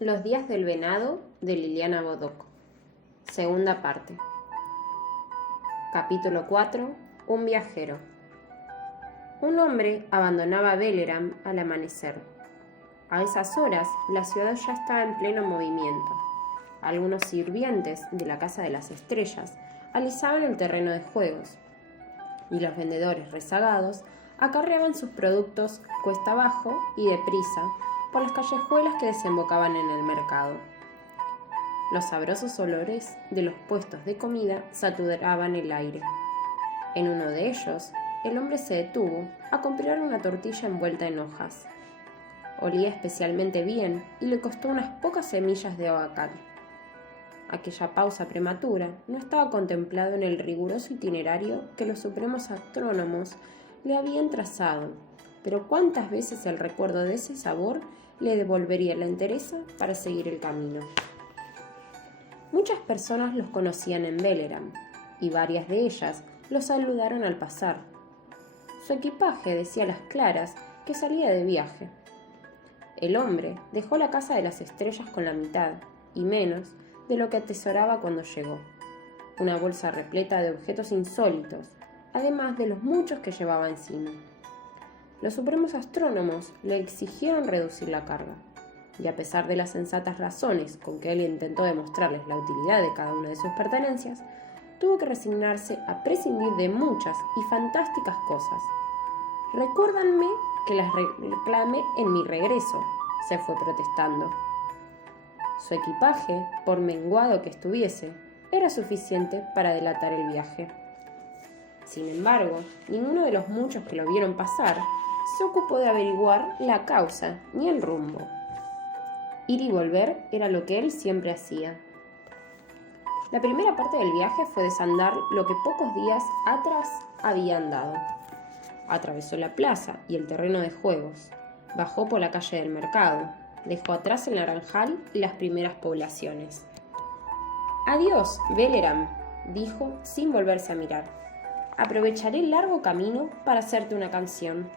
Los días del venado de Liliana Bodoc. Segunda parte. Capítulo 4. Un viajero. Un hombre abandonaba Belleram al amanecer. A esas horas la ciudad ya estaba en pleno movimiento. Algunos sirvientes de la Casa de las Estrellas alisaban el terreno de juegos y los vendedores rezagados acarreaban sus productos cuesta abajo y deprisa por las callejuelas que desembocaban en el mercado. Los sabrosos olores de los puestos de comida saturaban el aire. En uno de ellos, el hombre se detuvo a comprar una tortilla envuelta en hojas. Olía especialmente bien y le costó unas pocas semillas de abacal. Aquella pausa prematura no estaba contemplado en el riguroso itinerario que los supremos astrónomos le habían trazado, pero cuántas veces el recuerdo de ese sabor le devolvería la entereza para seguir el camino. Muchas personas los conocían en Belleram, y varias de ellas los saludaron al pasar. Su equipaje decía a las claras que salía de viaje. El hombre dejó la Casa de las Estrellas con la mitad, y menos, de lo que atesoraba cuando llegó. Una bolsa repleta de objetos insólitos, además de los muchos que llevaba encima. Los supremos astrónomos le exigieron reducir la carga, y a pesar de las sensatas razones con que él intentó demostrarles la utilidad de cada una de sus pertenencias, tuvo que resignarse a prescindir de muchas y fantásticas cosas. «Recuérdanme que las reclame en mi regreso», se fue protestando. Su equipaje, por menguado que estuviese, era suficiente para delatar el viaje. Sin embargo, ninguno de los muchos que lo vieron pasar se ocupó de averiguar la causa ni el rumbo. Ir y volver era lo que él siempre hacía. La primera parte del viaje fue desandar lo que pocos días atrás había andado. Atravesó la plaza y el terreno de juegos, bajó por la calle del mercado, dejó atrás el naranjal y las primeras poblaciones. «Adiós, Belleram», dijo sin volverse a mirar. «Aprovecharé el largo camino para hacerte una canción».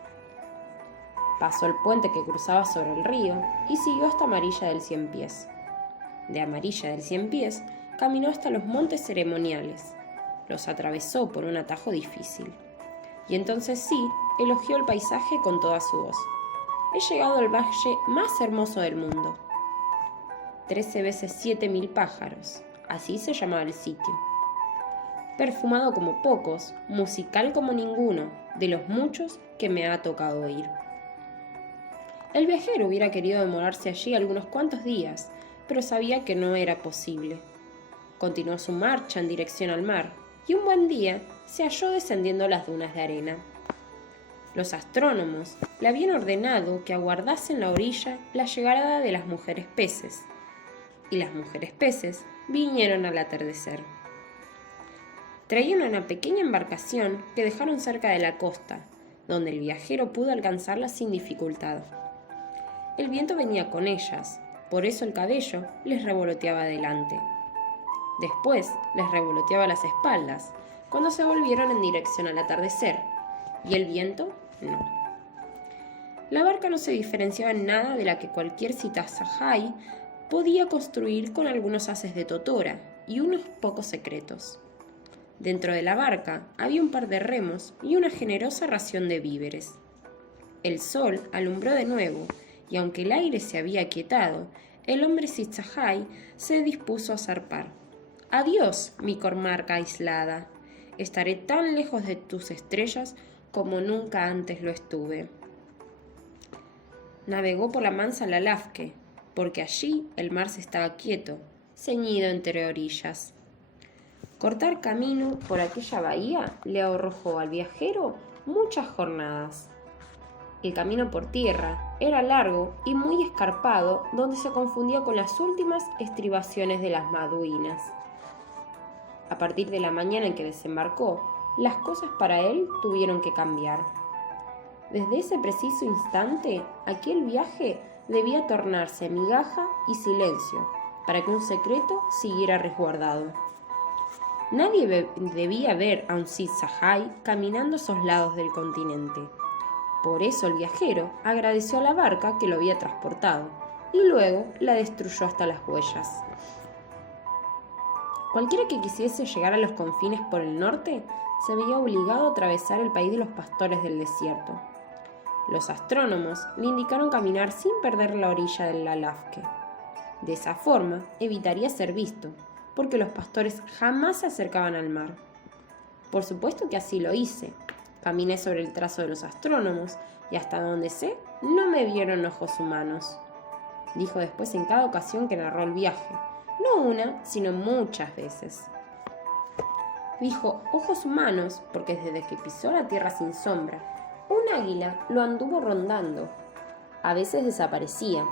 Pasó el puente que cruzaba sobre el río y siguió hasta Amarilla del Cien Pies. De Amarilla del Cien Pies caminó hasta los montes ceremoniales. Los atravesó por un atajo difícil. Y entonces sí, elogió el paisaje con toda su voz. «He llegado al valle más hermoso del mundo». 13 veces 7.000 pájaros, así se llamaba el sitio. Perfumado como pocos, musical como ninguno, de los muchos que me ha tocado oír. El viajero hubiera querido demorarse allí algunos cuantos días, pero sabía que no era posible. Continuó su marcha en dirección al mar, y un buen día se halló descendiendo las dunas de arena. Los astrónomos le habían ordenado que aguardase en la orilla la llegada de las mujeres peces, y las mujeres peces vinieron al atardecer. Traían una pequeña embarcación que dejaron cerca de la costa, donde el viajero pudo alcanzarla sin dificultad. El viento venía con ellas, por eso el cabello les revoloteaba delante. Después les revoloteaba las espaldas, cuando se volvieron en dirección al atardecer, y el viento no. La barca no se diferenciaba en nada de la que cualquier citazajay podía construir con algunos haces de totora y unos pocos secretos. Dentro de la barca había un par de remos y una generosa ración de víveres. El sol alumbró de nuevo, y aunque el aire se había aquietado, el hombre citazajay se dispuso a zarpar. «Adiós, mi comarca aislada. Estaré tan lejos de tus estrellas como nunca antes lo estuve». Navegó por la mansa Lalafque, porque allí el mar se estaba quieto, ceñido entre orillas. Cortar camino por aquella bahía le arrojó al viajero muchas jornadas. El camino por tierra era largo y muy escarpado, donde se confundía con las últimas estribaciones de las Maduinas. A partir de la mañana en que desembarcó, las cosas para él tuvieron que cambiar. Desde ese preciso instante, aquel viaje debía tornarse migaja y silencio, para que un secreto siguiera resguardado. Nadie debía ver a un citazajay caminando a esos lados del continente. Por eso el viajero agradeció a la barca que lo había transportado, y luego la destruyó hasta las huellas. Cualquiera que quisiese llegar a los confines por el norte se veía obligado a atravesar el país de los pastores del desierto. Los astrónomos le indicaron caminar sin perder la orilla del Lalafque. De esa forma evitaría ser visto, porque los pastores jamás se acercaban al mar. Por supuesto que así lo hice. Caminé sobre el trazo de los astrónomos y hasta donde sé, no me vieron ojos humanos. Dijo después en cada ocasión que narró el viaje. No una, sino muchas veces. Dijo ojos humanos porque desde que pisó la tierra sin sombra, un águila lo anduvo rondando. A veces desaparecía.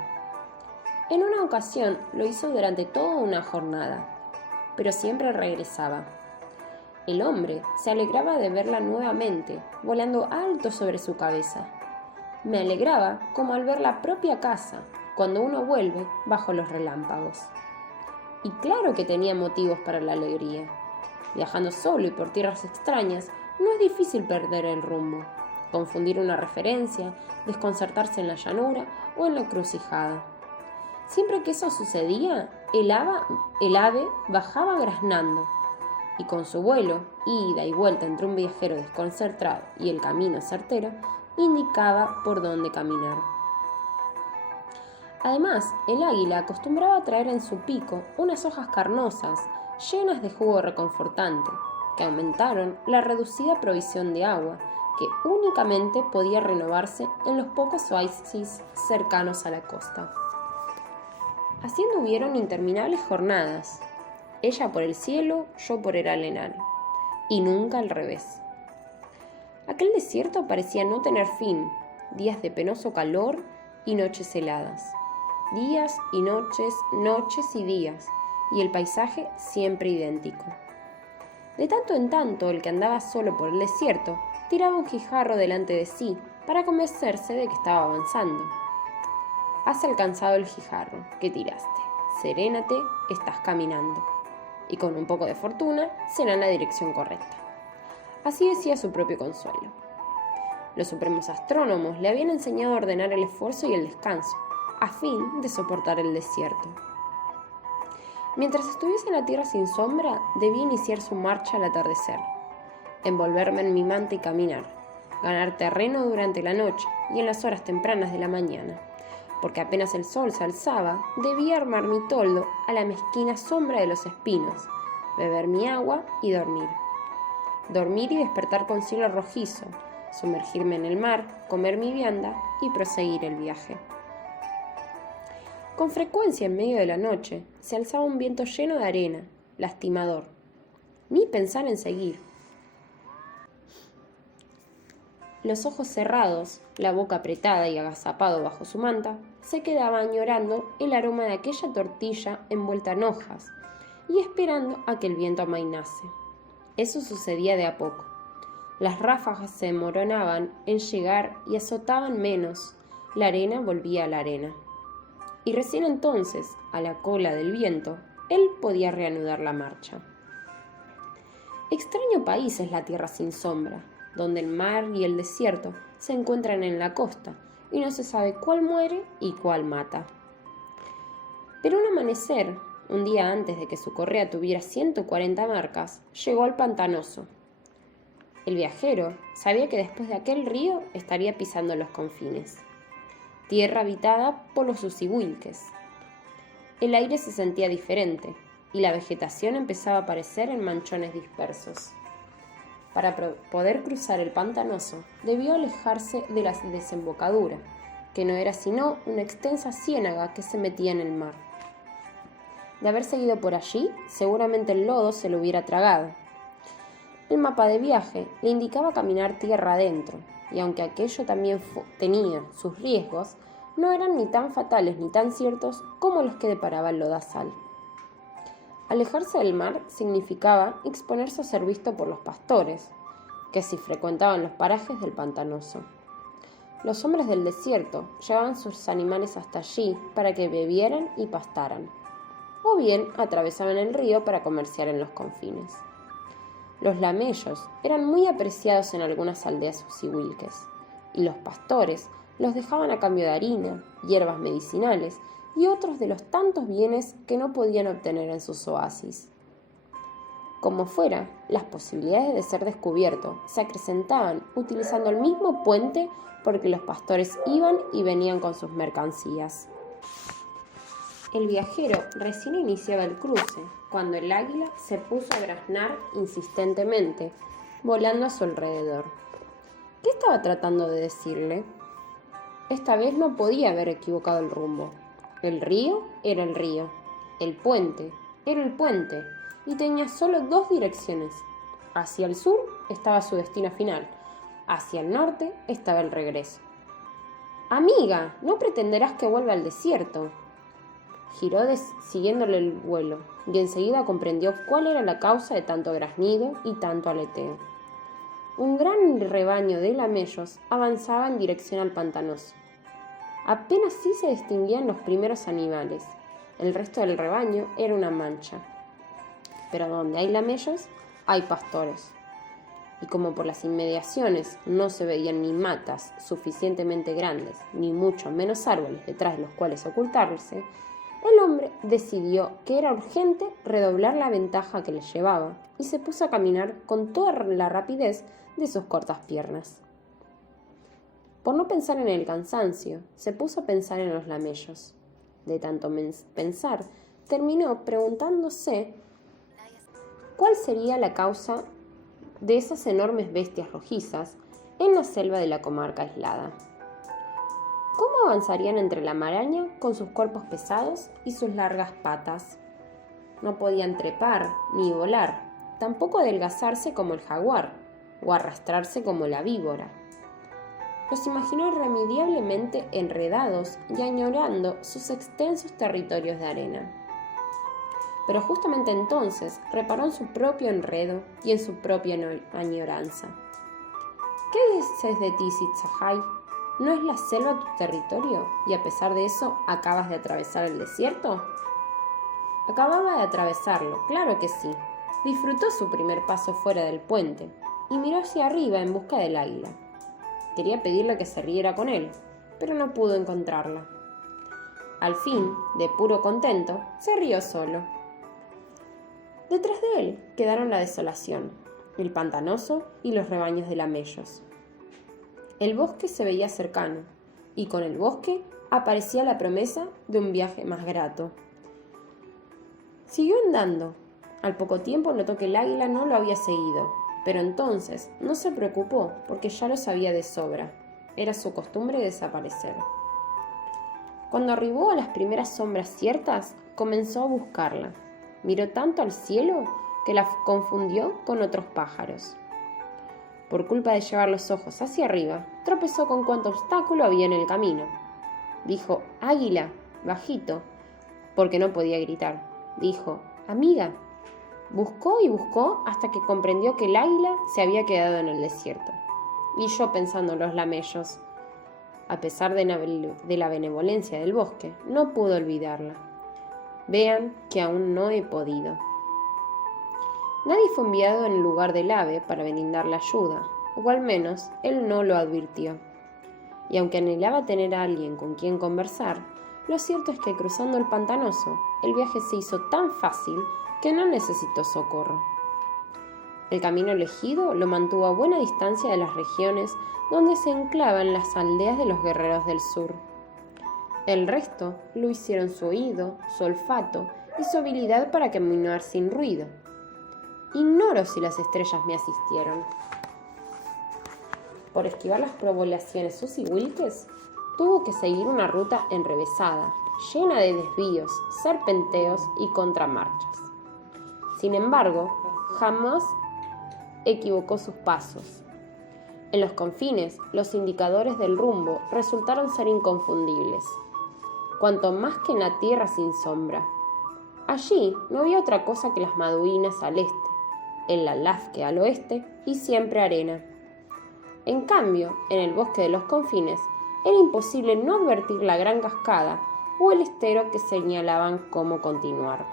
En una ocasión lo hizo durante toda una jornada, pero siempre regresaba. El hombre se alegraba de verla nuevamente, volando alto sobre su cabeza. Me alegraba como al ver la propia casa, cuando uno vuelve bajo los relámpagos. Y claro que tenía motivos para la alegría. Viajando solo y por tierras extrañas, no es difícil perder el rumbo, confundir una referencia, desconcertarse en la llanura o en la encrucijada. Siempre que eso sucedía, el ave bajaba graznando, y con su vuelo, ida y vuelta entre un viajero desconcertado y el camino certero, indicaba por dónde caminar. Además, el águila acostumbraba a traer en su pico unas hojas carnosas, llenas de jugo reconfortante, que aumentaron la reducida provisión de agua, que únicamente podía renovarse en los pocos oasis cercanos a la costa. Así anduvieron interminables jornadas, ella por el cielo, yo por el arenal, y nunca al revés. Aquel desierto parecía no tener fin, días de penoso calor y noches heladas. Días y noches, noches y días, y el paisaje siempre idéntico. De tanto en tanto, el que andaba solo por el desierto tiraba un guijarro delante de sí para convencerse de que estaba avanzando. Has alcanzado el guijarro que tiraste. Serénate, estás caminando. Y con un poco de fortuna será en la dirección correcta. Así decía su propio consuelo. Los supremos astrónomos le habían enseñado a ordenar el esfuerzo y el descanso, a fin de soportar el desierto. Mientras estuviese en la tierra sin sombra, debía iniciar su marcha al atardecer, envolverme en mi manta y caminar, ganar terreno durante la noche y en las horas tempranas de la mañana, porque apenas el sol se alzaba, debía armar mi toldo a la mezquina sombra de los espinos, beber mi agua y dormir. Dormir y despertar con cielo rojizo, sumergirme en el mar, comer mi vianda y proseguir el viaje. Con frecuencia en medio de la noche se alzaba un viento lleno de arena, lastimador. Ni pensar en seguir. Los ojos cerrados, la boca apretada y agazapado bajo su manta, se quedaba añorando el aroma de aquella tortilla envuelta en hojas y esperando a que el viento amainase. Eso sucedía de a poco. Las ráfagas se demoronaban en llegar y azotaban menos. La arena volvía a la arena. Y recién entonces, a la cola del viento, él podía reanudar la marcha. Extraño país es la tierra sin sombra, donde el mar y el desierto se encuentran en la costa y no se sabe cuál muere y cuál mata. Pero un amanecer, un día antes de que su correa tuviera 140 marcas, llegó al Pantanoso. El viajero sabía que después de aquel río estaría pisando los confines. Tierra habitada por los Usihuilques. El aire se sentía diferente y la vegetación empezaba a aparecer en manchones dispersos. Para poder cruzar el Pantanoso, debió alejarse de la desembocadura, que no era sino una extensa ciénaga que se metía en el mar. De haber seguido por allí, seguramente el lodo se lo hubiera tragado. El mapa de viaje le indicaba caminar tierra adentro, y aunque aquello también tenía sus riesgos, no eran ni tan fatales ni tan ciertos como los que deparaba el lodazal. Alejarse del mar significaba exponerse a ser visto por los pastores, que si frecuentaban los parajes del Pantanoso. Los hombres del desierto llevaban sus animales hasta allí para que bebieran y pastaran, o bien atravesaban el río para comerciar en los confines. Los lamellos eran muy apreciados en algunas aldeas usihuilques, y los pastores los dejaban a cambio de harina, hierbas medicinales y otros de los tantos bienes que no podían obtener en sus oasis. Como fuera, las posibilidades de ser descubierto se acrecentaban utilizando el mismo puente porque los pastores iban y venían con sus mercancías. El viajero recién iniciaba el cruce, cuando el águila se puso a graznar insistentemente, volando a su alrededor. ¿Qué estaba tratando de decirle? Esta vez no podía haber equivocado el rumbo. El río era el río, el puente era el puente, y tenía solo dos direcciones. Hacia el sur estaba su destino final, hacia el norte estaba el regreso. «Amiga, no pretenderás que vuelva al desierto». Giró siguiéndole el vuelo, y enseguida comprendió cuál era la causa de tanto graznido y tanto aleteo. Un gran rebaño de lamellos avanzaba en dirección al pantanoso. Apenas sí se distinguían los primeros animales. El resto del rebaño era una mancha. Pero donde hay lamellos, hay pastores. Y como por las inmediaciones no se veían ni matas suficientemente grandes, ni mucho menos árboles detrás de los cuales ocultarse, el hombre decidió que era urgente redoblar la ventaja que le llevaba y se puso a caminar con toda la rapidez de sus cortas piernas. Por no pensar en el cansancio, se puso a pensar en los lamellos. De tanto pensar, terminó preguntándose cuál sería la causa de esas enormes bestias rojizas en la selva de la comarca aislada. ¿Cómo avanzarían entre la maraña con sus cuerpos pesados y sus largas patas? No podían trepar ni volar, tampoco adelgazarse como el jaguar o arrastrarse como la víbora. Los imaginó irremediablemente enredados y añorando sus extensos territorios de arena. Pero justamente entonces reparó en su propio enredo y en su propia añoranza. ¿Qué dices de ti, Sitzahai? ¿No es la selva tu territorio y a pesar de eso acabas de atravesar el desierto? Acababa de atravesarlo, claro que sí. Disfrutó su primer paso fuera del puente y miró hacia arriba en busca del águila. Quería pedirle que se riera con él, pero no pudo encontrarla. Al fin, de puro contento, se rió solo. Detrás de él quedaron la desolación, el pantanoso y los rebaños de lamellos. El bosque se veía cercano, y con el bosque aparecía la promesa de un viaje más grato. Siguió andando. Al poco tiempo notó que el águila no lo había seguido, pero entonces no se preocupó porque ya lo sabía de sobra. Era su costumbre desaparecer. Cuando arribó a las primeras sombras ciertas, comenzó a buscarla. Miró tanto al cielo que la confundió con otros pájaros. Por culpa de llevar los ojos hacia arriba, tropezó con cuanto obstáculo había en el camino. Dijo, águila, bajito, porque no podía gritar. Dijo, amiga. Buscó y buscó hasta que comprendió que el águila se había quedado en el desierto. Y yo pensando en los lamellos. A pesar de la benevolencia del bosque, no pude olvidarla. Vean que aún no he podido. Nadie fue enviado en lugar del ave para brindarle ayuda, o al menos él no lo advirtió. Y aunque anhelaba tener a alguien con quien conversar, lo cierto es que cruzando el pantanoso, el viaje se hizo tan fácil que no necesitó socorro. El camino elegido lo mantuvo a buena distancia de las regiones donde se enclavan las aldeas de los guerreros del sur. El resto lo hicieron su oído, su olfato y su habilidad para caminar sin ruido. Ignoro si las estrellas me asistieron. Por esquivar las poblaciones susihuilques, tuvo que seguir una ruta enrevesada, llena de desvíos, serpenteos y contramarchas. Sin embargo, jamás equivocó sus pasos. En los confines, los indicadores del rumbo resultaron ser inconfundibles, cuanto más que en la tierra sin sombra. Allí no había otra cosa que las Maduinas al este, el Lalafque al oeste y siempre arena. En cambio, en el bosque de los confines, era imposible no advertir la gran cascada o el estero que señalaban cómo continuar.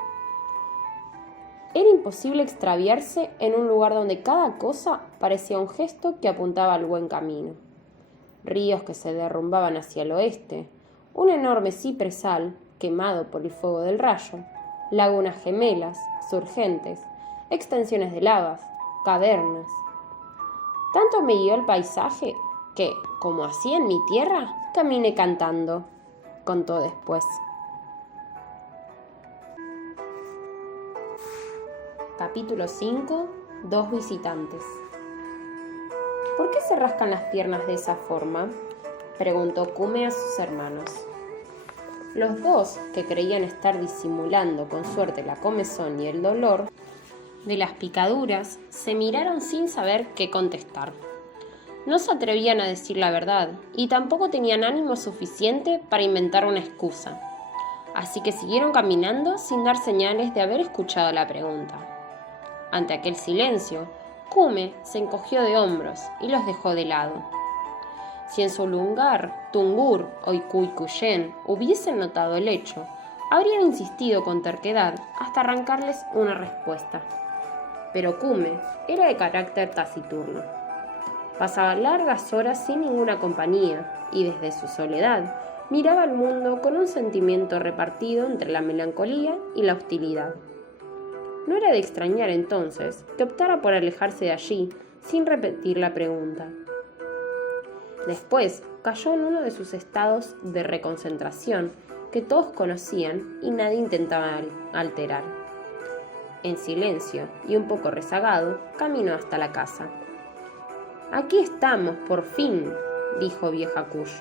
Era imposible extraviarse en un lugar donde cada cosa parecía un gesto que apuntaba al buen camino. Ríos que se derrumbaban hacia el oeste, un enorme cipresal, quemado por el fuego del rayo, lagunas gemelas, surgentes, extensiones de lavas, cavernas. Tanto me guió el paisaje que, como hacía en mi tierra, caminé cantando, contó después. Capítulo 5. Dos visitantes. ¿Por qué se rascan las piernas de esa forma?, preguntó Kume a sus hermanos. Los dos, que creían estar disimulando con suerte la comezón y el dolor de las picaduras, se miraron sin saber qué contestar. No se atrevían a decir la verdad y tampoco tenían ánimo suficiente para inventar una excusa. Así que siguieron caminando sin dar señales de haber escuchado la pregunta. Ante aquel silencio, Kume se encogió de hombros y los dejó de lado. Si en su lugar Tungur o Ikuikuyen hubiesen notado el hecho, habrían insistido con terquedad hasta arrancarles una respuesta. Pero Kume era de carácter taciturno. Pasaba largas horas sin ninguna compañía y desde su soledad miraba al mundo con un sentimiento repartido entre la melancolía y la hostilidad. No era de extrañar entonces que optara por alejarse de allí sin repetir la pregunta. Después cayó en uno de sus estados de reconcentración que todos conocían y nadie intentaba alterar. En silencio y un poco rezagado, caminó hasta la casa. «Aquí estamos, por fin», dijo vieja Kush.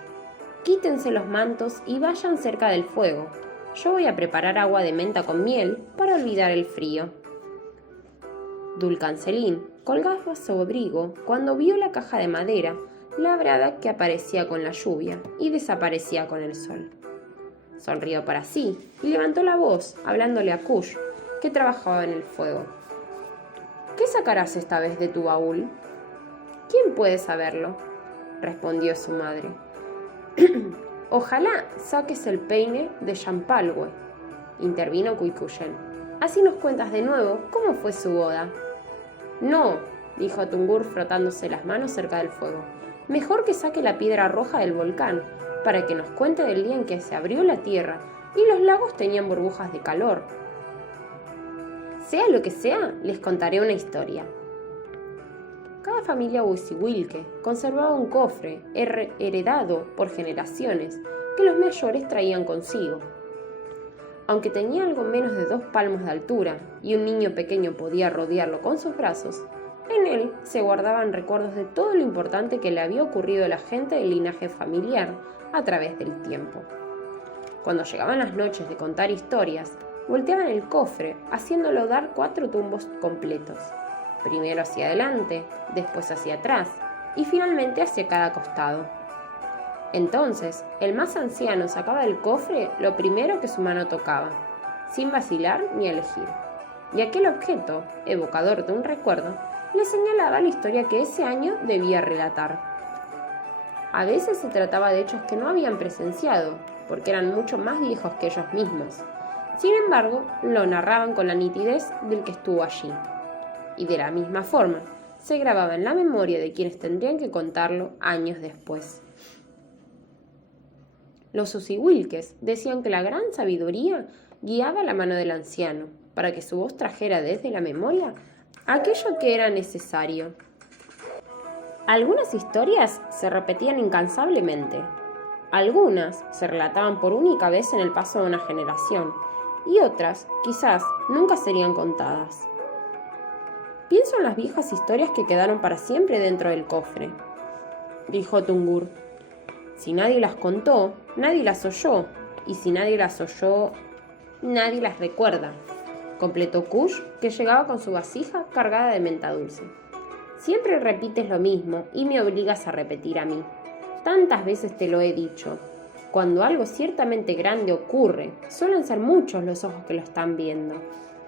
«Quítense los mantos y vayan cerca del fuego. Yo voy a preparar agua de menta con miel para olvidar el frío». Dulcancelín colgaba su abrigo cuando vio la caja de madera labrada que aparecía con la lluvia y desaparecía con el sol. Sonrió para sí y levantó la voz hablándole a Kush, que trabajaba en el fuego. «¿Qué sacarás esta vez de tu baúl?». «¿Quién puede saberlo?», respondió su madre. «Ojalá saques el peine de Champalwe», intervino Kuikuyen. «Así nos cuentas de nuevo cómo fue su boda». «No», dijo Tungur frotándose las manos cerca del fuego. «Mejor que saque la piedra roja del volcán, para que nos cuente del día en que se abrió la tierra y los lagos tenían burbujas de calor». «Sea lo que sea, les contaré una historia». Cada familia Wisiwilke conservaba un cofre heredado por generaciones que los mayores traían consigo. Aunque tenía algo menos de 2 palmos de altura y un niño pequeño podía rodearlo con sus brazos, en él se guardaban recuerdos de todo lo importante que le había ocurrido a la gente del linaje familiar a través del tiempo. Cuando llegaban las noches de contar historias, volteaban el cofre haciéndolo dar 4 tumbos completos, primero hacia adelante, después hacia atrás y finalmente hacia cada costado. Entonces, el más anciano sacaba del cofre lo primero que su mano tocaba, sin vacilar ni elegir, y aquel objeto, evocador de un recuerdo, le señalaba la historia que ese año debía relatar. A veces se trataba de hechos que no habían presenciado, porque eran mucho más viejos que ellos mismos. Sin embargo, lo narraban con la nitidez del que estuvo allí. Y de la misma forma, se grababa en la memoria de quienes tendrían que contarlo años después. Los Usiwilkes decían que la gran sabiduría guiaba la mano del anciano, para que su voz trajera desde la memoria aquello que era necesario. Algunas historias se repetían incansablemente. Algunas se relataban por única vez en el paso de una generación, y otras, quizás, nunca serían contadas. «Pienso en las viejas historias que quedaron para siempre dentro del cofre», dijo Tungur. «Si nadie las contó, nadie las oyó, y si nadie las oyó, nadie las recuerda», completó Kush, que llegaba con su vasija cargada de menta dulce. «Siempre repites lo mismo y me obligas a repetir a mí. Tantas veces te lo he dicho. Cuando algo ciertamente grande ocurre, suelen ser muchos los ojos que lo están viendo,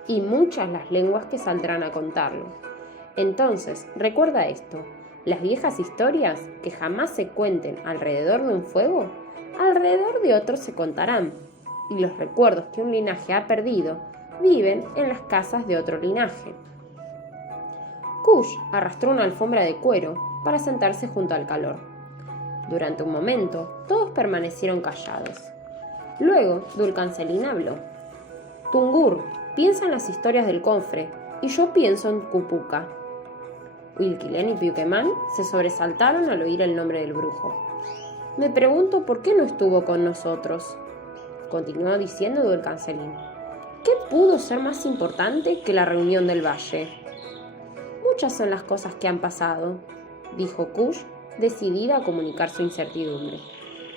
y muchas las lenguas que saldrán a contarlo. Entonces, recuerda esto. Las viejas historias que jamás se cuenten alrededor de un fuego, alrededor de otros se contarán, y los recuerdos que un linaje ha perdido viven en las casas de otro linaje». Kush arrastró una alfombra de cuero para sentarse junto al calor. Durante un momento, todos permanecieron callados. Luego, Dulcancelín habló. Tungur, piensa en las historias del cofre, y yo pienso en Cupuca. Huilquilén y Piuquemán se sobresaltaron al oír el nombre del brujo. Me pregunto por qué no estuvo con nosotros, continuó diciendo Dulcancelín. ¿Qué pudo ser más importante que la reunión del valle? Muchas son las cosas que han pasado, dijo Kush, decidida a comunicar su incertidumbre.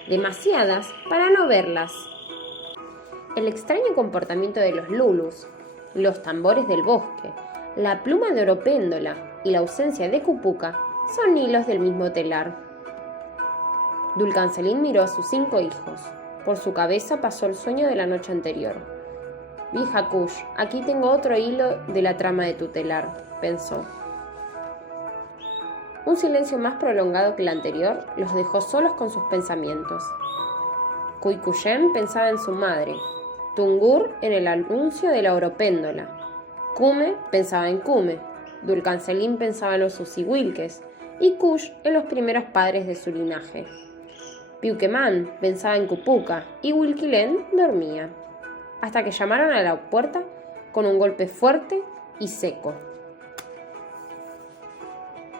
Demasiadas para no verlas. El extraño comportamiento de los lulus, los tambores del bosque, la pluma de Oropéndola y la ausencia de Cupuca son hilos del mismo telar. Dulcancelín miró a sus 5 hijos. Por su cabeza pasó el sueño de la noche anterior. Vieja Kush, aquí tengo otro hilo de la trama de tu telar, pensó. Un silencio más prolongado que el anterior los dejó solos con sus pensamientos. Cuicuyén pensaba en su madre, Tungur en el anuncio de la Oropéndola, Cume pensaba en Cume, Dulcancelín pensaba en los Usihuilques y Kush en los primeros padres de su linaje. Piuquemán pensaba en Cupuca y Huilquilén dormía, hasta que llamaron a la puerta con un golpe fuerte y seco.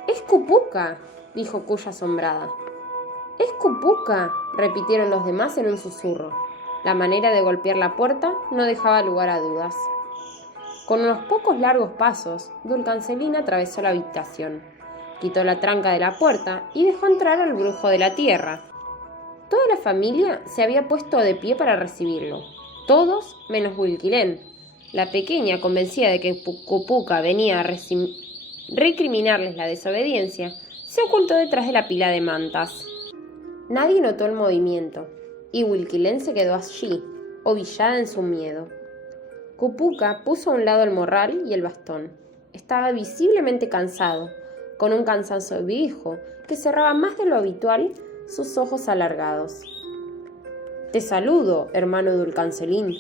«¡Es Cupuca!», dijo Kush asombrada. «¡Es Cupuca!», repitieron los demás en un susurro. La manera de golpear la puerta no dejaba lugar a dudas. Con unos pocos largos pasos, Dulcancelín atravesó la habitación, quitó la tranca de la puerta y dejó entrar al brujo de la tierra. Toda la familia se había puesto de pie para recibirlo, todos menos Huilquilén. La pequeña, convencida de que Cupuca venía a recriminarles la desobediencia, se ocultó detrás de la pila de mantas. Nadie notó el movimiento, y Huilquilén se quedó allí, ovillada en su miedo. Cupuca puso a un lado el morral y el bastón. Estaba visiblemente cansado, con un cansancio viejo que cerraba más de lo habitual sus ojos alargados. «Te saludo, hermano Dulcancelín»,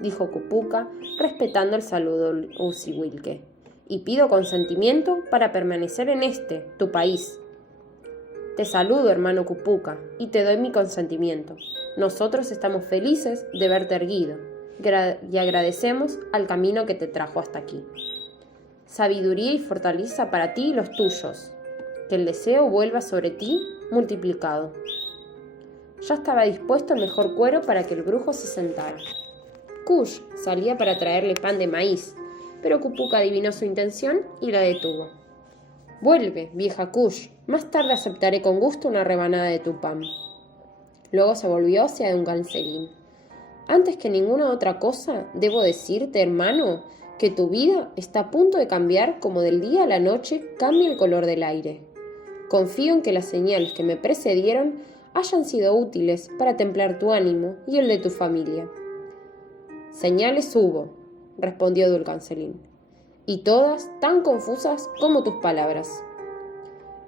dijo Cupuca, respetando el saludo usihuilque, «y pido consentimiento para permanecer en tu país». «Te saludo, hermano Cupuca, y te doy mi consentimiento. Nosotros estamos felices de verte erguido, y agradecemos al camino que te trajo hasta aquí. Sabiduría y fortaleza para ti y los tuyos. Que el deseo vuelva sobre ti multiplicado». Ya estaba dispuesto el mejor cuero para que el brujo se sentara. Kush salía para traerle pan de maíz, pero Cupuca adivinó su intención y la detuvo. «Vuelve, vieja Kush, más tarde aceptaré con gusto una rebanada de tu pan». Luego se volvió hacia Dulcancelín. «Antes que ninguna otra cosa, debo decirte, hermano, que tu vida está a punto de cambiar como del día a la noche cambia el color del aire. Confío en que las señales que me precedieron hayan sido útiles para templar tu ánimo y el de tu familia». «Señales hubo», respondió Dulcancelín, «y todas tan confusas como tus palabras».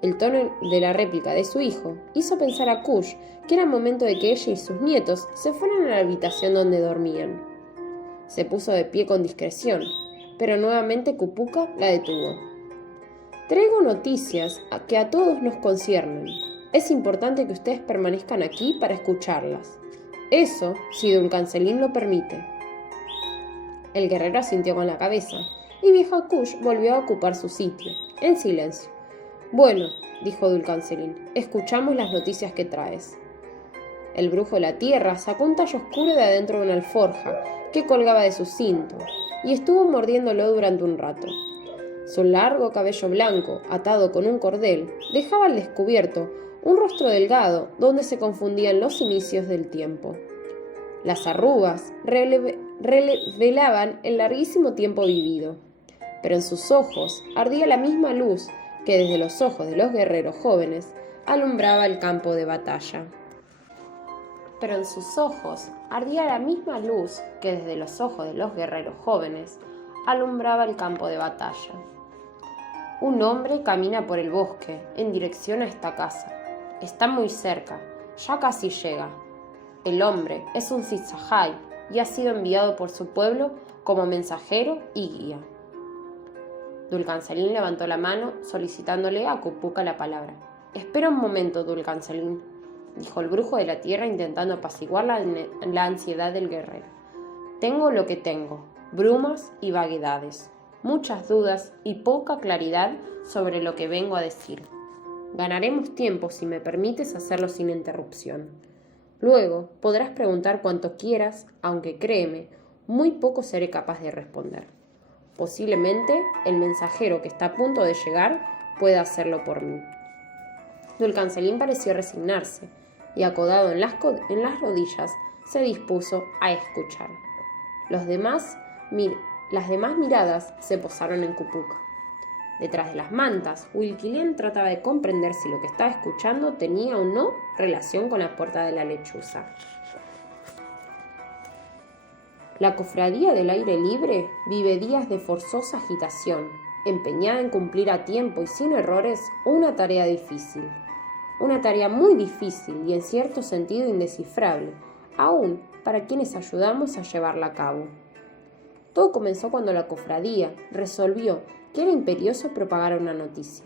El tono de la réplica de su hijo hizo pensar a Kush que era momento de que ella y sus nietos se fueran a la habitación donde dormían. Se puso de pie con discreción, pero nuevamente Cupuca la detuvo. «Traigo noticias que a todos nos conciernen. Es importante que ustedes permanezcan aquí para escucharlas. Eso, si Dulcancelín lo permite». El guerrero asintió con la cabeza, y vieja Kush volvió a ocupar su sitio, en silencio. «Bueno», dijo Dulcancelín, «escuchamos las noticias que traes». El brujo de la tierra sacó un tallo oscuro de adentro de una alforja que colgaba de su cinto, y estuvo mordiéndolo durante un rato. Su largo cabello blanco, atado con un cordel, dejaba al descubierto un rostro delgado donde se confundían los inicios del tiempo. Las arrugas revelaban el larguísimo tiempo vivido, pero en sus ojos ardía la misma luz que desde los ojos de los guerreros jóvenes alumbraba el campo de batalla. Pero en sus ojos ardía la misma luz que desde los ojos de los guerreros jóvenes alumbraba el campo de batalla. Un hombre camina por el bosque en dirección a esta casa. Está muy cerca, ya casi llega. El hombre es un Zitzahai y ha sido enviado por su pueblo como mensajero y guía. Dulcancelín levantó la mano solicitándole a Cupuca la palabra. «Espera un momento, Dulcancelín», dijo el brujo de la tierra intentando apaciguar la ansiedad del guerrero. Tengo lo que tengo, brumas y vaguedades, muchas dudas y poca claridad sobre lo que vengo a decir. Ganaremos tiempo si me permites hacerlo sin interrupción. Luego podrás preguntar cuanto quieras, aunque créeme, muy poco seré capaz de responder. Posiblemente el mensajero que está a punto de llegar pueda hacerlo por mí. Dulcancelín pareció resignarse y, acodado en las rodillas, se dispuso a escuchar. Las demás miradas se posaron en Cupuca. Detrás de las mantas, Wilquilén trataba de comprender si lo que estaba escuchando tenía o no relación con la puerta de la lechuza. La cofradía del aire libre vive días de forzosa agitación, empeñada en cumplir a tiempo y sin errores una tarea difícil. Una tarea muy difícil y en cierto sentido indescifrable, aún para quienes ayudamos a llevarla a cabo. Todo comenzó cuando la cofradía resolvió que era imperioso propagar una noticia.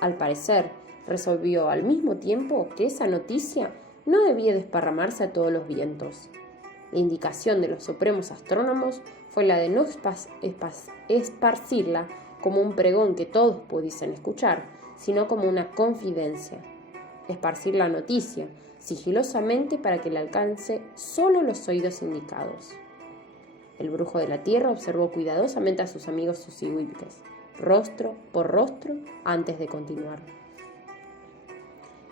Al parecer, resolvió al mismo tiempo que esa noticia no debía desparramarse a todos los vientos. La indicación de los supremos astrónomos fue la de no esparcirla como un pregón que todos pudiesen escuchar, sino como una confidencia. Esparcir la noticia sigilosamente para que le alcance solo los oídos indicados. El brujo de la tierra observó cuidadosamente a sus amigos susihuilques, rostro por rostro, antes de continuar.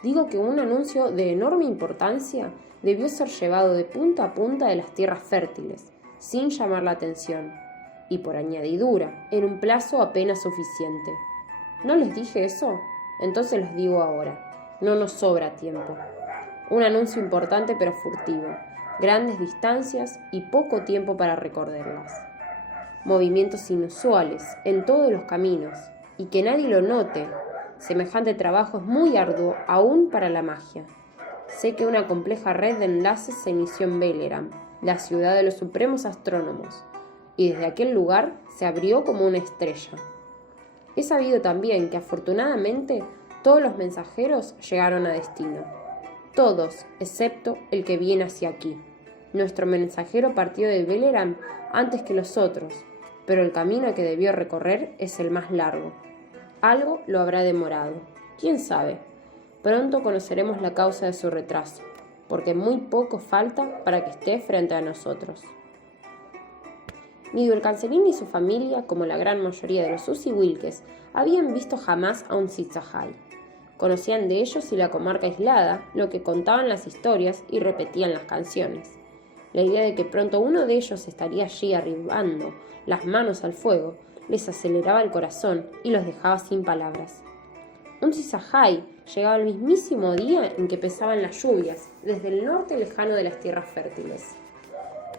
Digo que un anuncio de enorme importancia debió ser llevado de punta a punta de las tierras fértiles, sin llamar la atención, y por añadidura, en un plazo apenas suficiente. ¿No les dije eso? Entonces los digo ahora. No nos sobra tiempo. Un anuncio importante pero furtivo, grandes distancias y poco tiempo para recorrerlas. Movimientos inusuales en todos los caminos, y que nadie lo note. Semejante trabajo es muy arduo aún para la magia. Sé que una compleja red de enlaces se inició en Veleram, la ciudad de los supremos astrónomos, y desde aquel lugar se abrió como una estrella. He sabido también que afortunadamente todos los mensajeros llegaron a destino. Todos, excepto el que viene hacia aquí. Nuestro mensajero partió de Veleram antes que los otros, pero el camino que debió recorrer es el más largo. Algo lo habrá demorado. ¿Quién sabe? Pronto conoceremos la causa de su retraso, porque muy poco falta para que esté frente a nosotros. Ni Dulcancelín ni su familia, como la gran mayoría de los susihuilques, habían visto jamás a un Zitzahai. Conocían de ellos y la comarca aislada, lo que contaban las historias y repetían las canciones. La idea de que pronto uno de ellos estaría allí arribando las manos al fuego les aceleraba el corazón y los dejaba sin palabras. Un Zitzahai llegaba el mismísimo día en que pesaban las lluvias, desde el norte lejano de las tierras fértiles.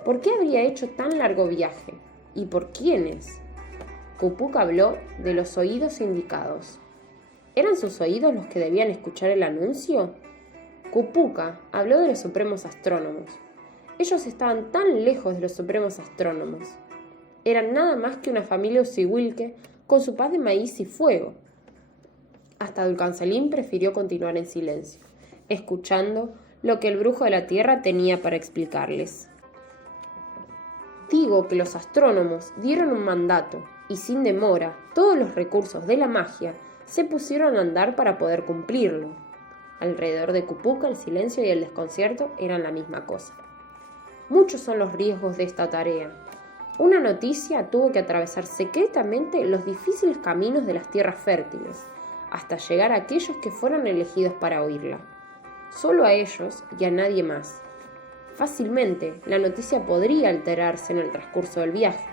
¿Por qué habría hecho tan largo viaje? ¿Y por quiénes? Cupuca habló de los oídos indicados. ¿Eran sus oídos los que debían escuchar el anuncio? Cupuca habló de los supremos astrónomos. Ellos estaban tan lejos de los supremos astrónomos. Eran nada más que una familia usihuilque con su paz de maíz y fuego. Hasta Dulcancelín prefirió continuar en silencio, escuchando lo que el brujo de la tierra tenía para explicarles. Digo que los astrónomos dieron un mandato, y sin demora, todos los recursos de la magia se pusieron a andar para poder cumplirlo. Alrededor de Cupuca el silencio y el desconcierto eran la misma cosa. Muchos son los riesgos de esta tarea. Una noticia tuvo que atravesar secretamente los difíciles caminos de las tierras fértiles, hasta llegar a aquellos que fueron elegidos para oírla. Solo a ellos y a nadie más. Fácilmente, la noticia podría alterarse en el transcurso del viaje,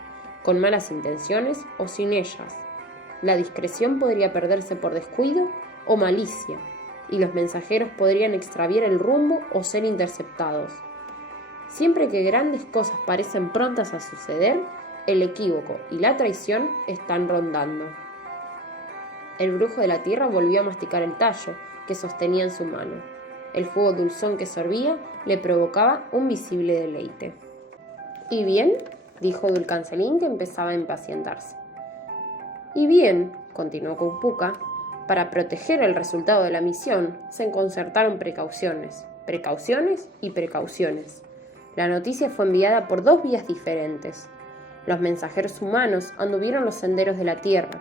con malas intenciones o sin ellas. La discreción podría perderse por descuido o malicia, y los mensajeros podrían extraviar el rumbo o ser interceptados. Siempre que grandes cosas parecen prontas a suceder, el equívoco y la traición están rondando. El brujo de la tierra volvió a masticar el tallo que sostenía en su mano. El jugo dulzón que sorbía le provocaba un visible deleite. ¿Y bien?, dijo Dulcancelín, que empezaba a impacientarse. Y bien, continuó Cupuca, para proteger el resultado de la misión se concertaron precauciones. Precauciones y precauciones. La noticia fue enviada por 2 vías diferentes. Los mensajeros humanos anduvieron los senderos de la tierra,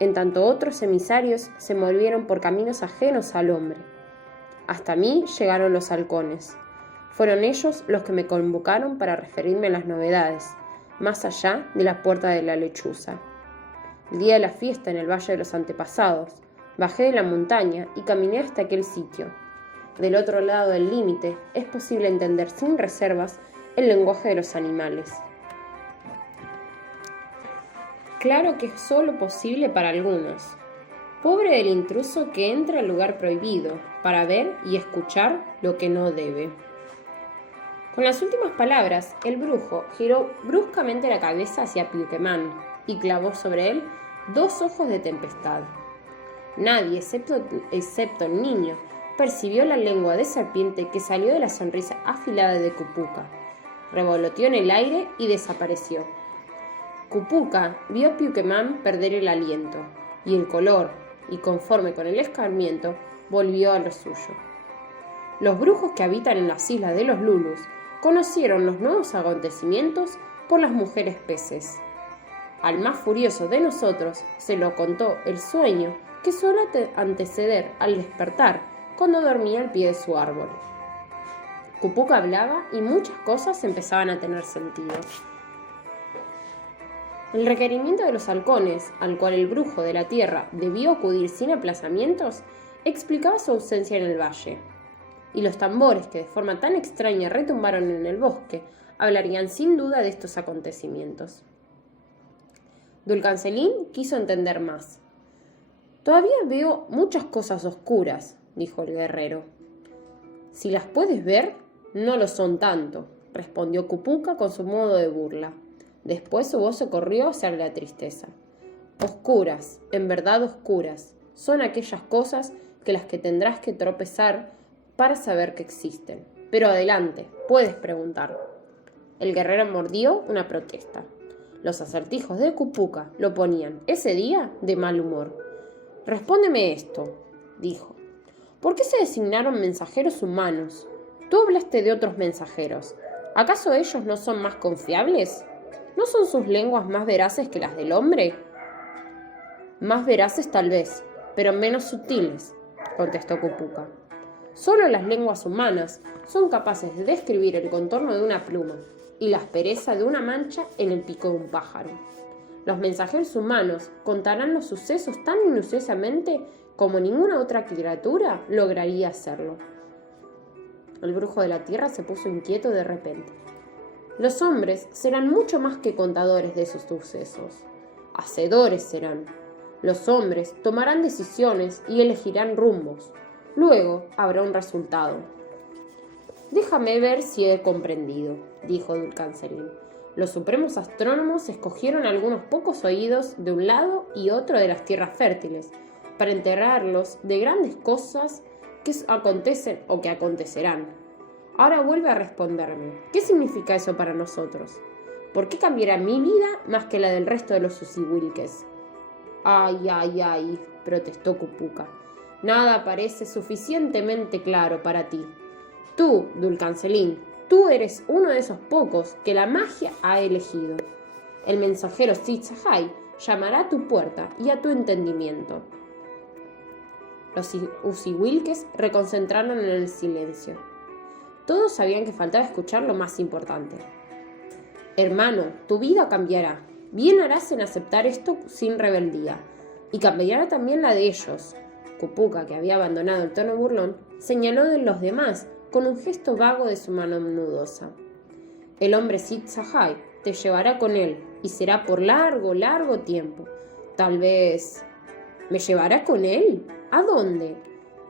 en tanto otros emisarios se movieron por caminos ajenos al hombre. Hasta mí llegaron los halcones. Fueron ellos los que me convocaron para referirme a las novedades, más allá de la puerta de la lechuza. El día de la fiesta en el Valle de los Antepasados, bajé de la montaña y caminé hasta aquel sitio. Del otro lado del límite es posible entender sin reservas el lenguaje de los animales. Claro que es solo posible para algunos. Pobre del intruso que entra al lugar prohibido para ver y escuchar lo que no debe. Con las últimas palabras, el brujo giró bruscamente la cabeza hacia Piuquemán y clavó sobre él 2 ojos de tempestad. Nadie, excepto el niño, percibió la lengua de serpiente que salió de la sonrisa afilada de Cupuca. Revoloteó en el aire y desapareció. Cupuca vio a Piuquemán perder el aliento y el color, y conforme con el escarmiento, volvió a lo suyo. Los brujos que habitan en las islas de los Lulus conocieron los nuevos acontecimientos por las mujeres peces. Al más furioso de nosotros se lo contó el sueño que suele anteceder al despertar cuando dormía al pie de su árbol. Cupuca hablaba y muchas cosas empezaban a tener sentido. El requerimiento de los halcones, al cual el brujo de la tierra debió acudir sin aplazamientos, explicaba su ausencia en el valle. Y los tambores que de forma tan extraña retumbaron en el bosque hablarían sin duda de estos acontecimientos. Dulcancelín quiso entender más. «Todavía veo muchas cosas oscuras», dijo el guerrero. «Si las puedes ver, no lo son tanto», respondió Cupuca con su modo de burla. Después su voz se corrió hacia la tristeza. «Oscuras, en verdad oscuras, son aquellas cosas que las que tendrás que tropezar para saber que existen. Pero adelante, puedes preguntar». El guerrero mordió una protesta. Los acertijos de Cupuca lo ponían, ese día, de mal humor. «Respóndeme esto», dijo. «¿Por qué se designaron mensajeros humanos? Tú hablaste de otros mensajeros. ¿Acaso ellos no son más confiables? ¿No son sus lenguas más veraces que las del hombre?» «Más veraces tal vez, pero menos sutiles», contestó Cupuca. «Solo las lenguas humanas son capaces de describir el contorno de una pluma y la aspereza de una mancha en el pico de un pájaro. Los mensajeros humanos contarán los sucesos tan minuciosamente como ninguna otra criatura lograría hacerlo». El brujo de la tierra se puso inquieto de repente. «Los hombres serán mucho más que contadores de esos sucesos. Hacedores serán. Los hombres tomarán decisiones y elegirán rumbos. Luego habrá un resultado». «Déjame ver si he comprendido», dijo Dulcancelín. «Los supremos astrónomos escogieron algunos pocos oídos de un lado y otro de las tierras fértiles para enterarlos de grandes cosas que acontecen o que acontecerán. Ahora vuelve a responderme. ¿Qué significa eso para nosotros? ¿Por qué cambiará mi vida más que la del resto de los Usihuilques?» «Ay, ay, ay», protestó Cupuca. «Nada parece suficientemente claro para ti. Tú, Dulcancelín, tú eres uno de esos pocos que la magia ha elegido. El mensajero Zitzahai llamará a tu puerta y a tu entendimiento». Los Usihuilques reconcentraron en el silencio. Todos sabían que faltaba escuchar lo más importante. «Hermano, tu vida cambiará. Bien harás en aceptar esto sin rebeldía. Y cambiará también la de ellos». Cupuca, que había abandonado el tono burlón, señaló de los demás con un gesto vago de su mano nudosa. «El hombre Zitzahai te llevará con él y será por largo, largo tiempo. Tal vez...» «¿Me llevará con él? ¿A dónde?»,